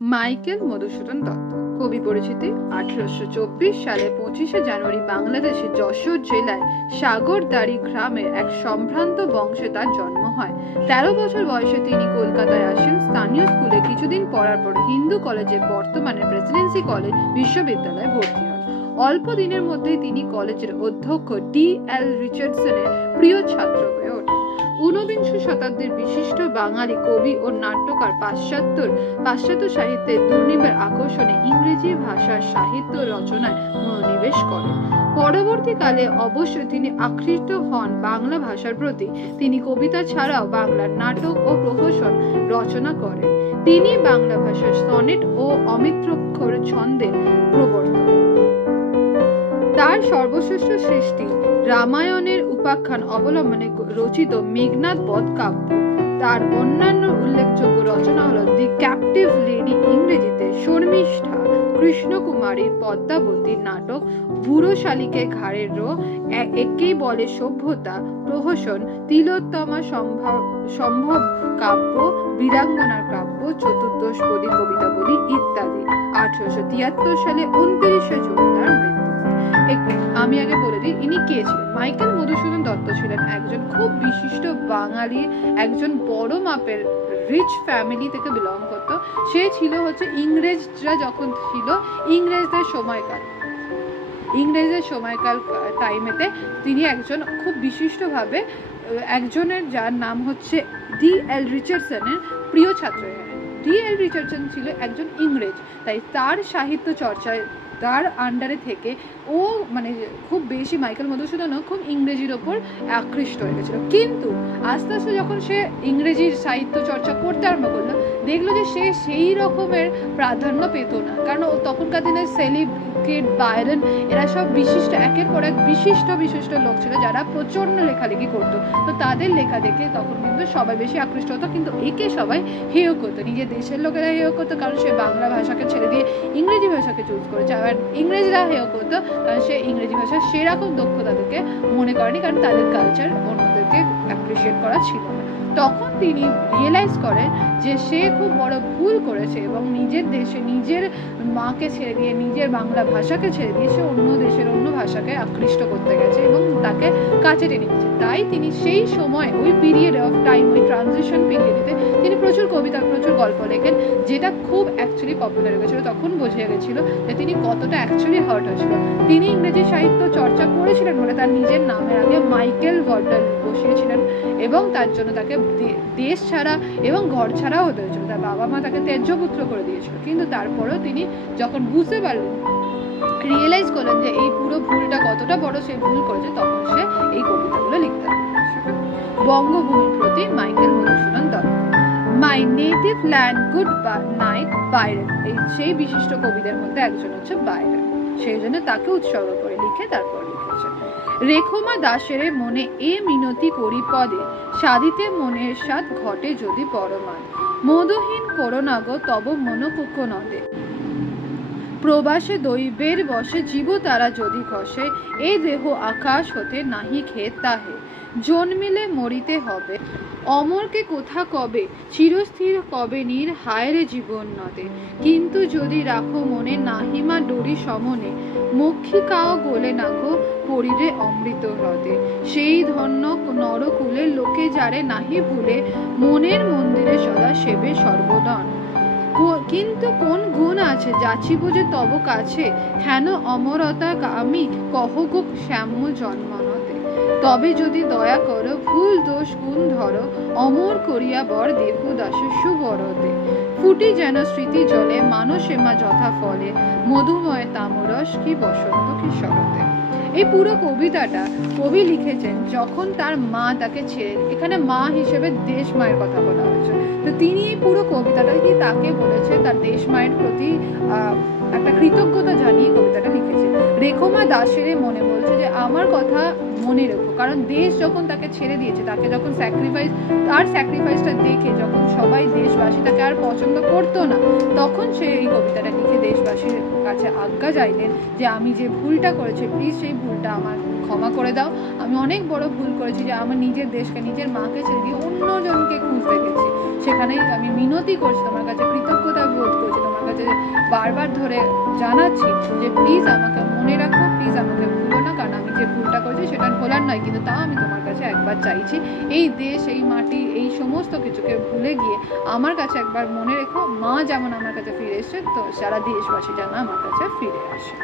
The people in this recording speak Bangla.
মাইকেল মধুসূদন দত্ত কবি পরিচিতি 1824 সালে 25শে জানুয়ারি বাংলাদেশের যশোর জেলায় সাগরদাড়ি গ্রামের এক সম্ভ্রান্ত বংশে তার জন্ম হয়। 13 বছর বয়সে তিনি কলকাতায় আসেন। স্থানীয় স্কুলে কিছুদিন পড়ার পর হিন্দু কলেজে, বর্তমানে প্রেসিডেন্সি কলেজ বিশ্ববিদ্যালয়ে ভর্তি হন। অল্প দিনের মধ্যেই তিনি কলেজের অধ্যক্ষ D.L. রিচার্ডসনের প্রিয় ছাত্র হয়ে ওঠেন। ঊনবিংশ শতাব্দীর বিশিষ্ট বাঙালি কবি ও নাট্যকার পাশ্চাত্য সাহিত্যের দুর্নিবার আকর্ষণে ইংরেজি ভাষার সাহিত্য রচনায় মনোনিবেশ করেন। পরবর্তীকালে অবশ্য তিনি আকৃষ্ট হন বাংলা ভাষার প্রতি। তিনি কবিতা ছাড়াও বাংলার নাটক ও প্রহসন রচনা করেন। তিনি বাংলা ভাষার সনেট ও অমিত্রাক্ষর ছন্দের প্রবর্তক। তার সর্বশ্রেষ্ঠ সৃষ্টি রামায়ণের উপাখ্যান অবলম্বনে রচিত মেঘনাদ বধ কাব্য। তার অন্যান্য উল্লেখযোগ্য রচনা হল দি ক্যাপটিভ লেডি ইংরেজিতে, শর্মিষ্ঠা, কৃষ্ণকুমারীর পদ্মাবতী নাটক, বুড়ো শালিকে ঘাড়ের রো, একেই বলে সভ্যতা প্রহসন, তিলোত্তমা সম্ভব কাব্য, বীরাঙ্গনার কাব্য, চতুর্দশপদী কবিতাবলী ইত্যাদি। 1873 সালে 29শে জুন তার মৃত্যু। আমি আগে বলে দিই ইনি কে ছিলেন। মাইকেল মধুসূদন দত্ত ছিলেন একজন খুব বিশিষ্ট বাঙালি, একজন বড় মাপের রিচ ফ্যামিলি থেকে বিলং করতো। সে ছিল ইংরেজরা যখন ছিল, ইংরেজদের সময়কাল টাইমেতে তিনি একজন খুব বিশিষ্টভাবে একজনের যার নাম হচ্ছে D.L. রিচার্ডসনের প্রিয় ছাত্র। D.L. রিচার্ডসন ছিল একজন ইংরেজ, তাই তার সাহিত্য চর্চায় তার আন্ডারে থেকে ও খুব বেশি মাইকেল মধুসূদনও খুব ইংরেজির ওপর আকৃষ্ট হয়ে গেছিল। কিন্তু আস্তে আস্তে যখন সে ইংরেজির সাহিত্য চর্চা করতে আরম্ভ করলো, দেখলো যে সে সেই রকমের প্রাধান্য পেত না। কারণ তখনকার দিনে সেলিব্রিটি, বায়রন, এরা সব বিশিষ্ট, একের পর এক বিশিষ্ট লোক ছিল যারা প্রচন্ড লেখালেখি করতো। তো তাদের লেখা দেখে তখন কিন্তু সবাই বেশি আকৃষ্ট হতো, কিন্তু একে সবাই হেয় করতো। নিজের দেশের লোকেরা হেয় করতো কারণ সে বাংলা ভাষাকে ছেড়ে দিয়ে ইংরেজি ভাষাকে চুজ করেছে। আবার ইংরেজরা হেয় করতো কারণ সে ইংরেজি ভাষা সেরকম দক্ষ তাদেরকে মনে করেনি, কারণ তাদের কালচার অন্যদেরকে অ্যাপ্রিসিয়েট করা ছিল না। তখন তিনি রিয়েলাইজ করেন যে সে খুব বড় ভুল করেছে এবং নিজের দেশে নিজের মাকে ছেড়ে দিয়ে, নিজের বাংলা ভাষাকে ছেড়ে দিয়ে সে অন্য দেশের অন্য ভাষাকে আকৃষ্ট করতে গেছে এবং তাকে কাছে টেনে নিচ্ছে। তাই তিনি সেই সময় ওই পিরিয়ড অফ টাইম, ওই ট্রানজিশন পিরিয়ডে তিনি প্রচুর কবিতা, প্রচুর গল্প লেখেন, যেটা খুব অ্যাকচুয়ালি পপুলার হয়ে গেছিল। তখন বোঝা গেছিল যে তিনি কতটা অ্যাকচুয়ালি হার্ট হয়েছিল। তিনি ইংরেজি সাহিত্য চর্চা করেছিলেন বলে তার নিজের নামের আগে মাইকেল ওয়ার্ডল বসিয়েছিলেন এবং তার জন্য তাকে দেশ ছাড়া এবং ঘর ছাড়াও হতে হয়েছিল। তার বাবা মা তাকে ত্যায্য পুত্র করে দিয়েছিল। কিন্তু তারপরেও তিনি যখন বুঝতে পারলেন, রিয়েলাইজ করলেন যে এই পুরো ভুলটা কতটা বড় সে ভুল করেছে, তখন সে এই কবিতাগুলো লিখতে পারলেন। বঙ্গভূমির প্রতি মাইকেল মধুসূদন দত্ত। মাই native land, good night Byron, এই সেই বিশিষ্ট কবিদের মধ্যে একজন হচ্ছে বাইরন। সেই জন্য তাকে উৎসর্গ করে লিখে তারপর লিখেছেন। রেখমা দাসের মনে এ মিনতি করি পদে, সাধিতে মনের সাথ ঘটে যদি পরমান, মদহীন করোনাগ তব মনোকুক্ষ নদে, প্রবাসে দৈবের বসে জীব তারা যদি খসে, এ দেহ আকাশ হতে নাহি খেত তাহে, জন্মিলে মরিতে হবে অমরকে কোথা কবে, চিরস্থির কবে নীর হায়রে জীবন নদে, কিন্তু যদি রাখো মনে নাহিমা ডরি সমনে, মক্ষিকাও গোলে নাগো পরিরে অমৃত হ্রদে, সেই ধন্য নরকুলে লোকে যারে নাহি ভুলে, মনের মন্দিরে সদা সেবে সর্বদন, কিন্তু কোন গুণ আছে যাচিব যে তব কাছে, হেন অমরতা আমি কহ গো শ্যাম্য জন্মনতে, তবে যদি দয়া করো ভুল দোষ গুণ ধরো, অমর করিয়া বর দেহ দাসে সুবরতে, ফুটি যেন স্মৃতি জলে মানসেমা যথা ফলে, মধুময় তামরস কি বসন্ত কি শরতে। এই পুরো কবিতাটা কবি লিখেছেন যখন তার মা তাকে ছেড়ে, এখানে মা হিসেবে দেশ মায়ের কথা বলা হয়েছে। তো তিনি এই পুরো কবিতাটা কি তাকে বলেছে, তার দেশ মায়ের প্রতি একটা কৃতজ্ঞতা জানিয়ে কবিতাটা লিখেছে। রেখমা দাসের মনে বলছে যে আমার কথা মনে রেখো, কারণ দেশ যখন তাকে ছেড়ে দিয়েছে, তাকে যখন তার স্যাক্রিফাইসটা দেখে যখন সবাই দেশবাসী তাকে আর পছন্দ করতো না, তখন সে এই কবিতাটা লিখে দেশবাসীর কাছে আজ্ঞা চাইলেন যে আমি যে ভুলটা করেছি, প্লিজ সেই ভুলটা আমার ক্ষমা করে দাও। আমি অনেক বড় ভুল করেছি যে আমার নিজের দেশকে, নিজের মাকে ছেড়ে দিয়ে অন্যজনকে খুঁজতে গেছি। সেখানে আমি মিনতি করছি তোমার কাছে, কৃতজ্ঞতা বোধ করছি তোমার বারবার ধরে জানাচ্ছি যে প্লিজ আমাকে মনে রাখো, প্লিজ আমাকে ভুলো না, কারণ আমি যে ভুলটা করেছি সেটা ভোলার নয়, কিন্তু তাও আমি তোমার কাছে একবার চাইছি এই দেশ, এই মাটি, এই সমস্ত কিছুকে ভুলে গিয়ে আমার কাছে একবার মনে রেখো, মা যেমন আমার কাছে ফিরে এসছে, তো সারা দেশবাসী যেন আমার কাছে ফিরে আসে।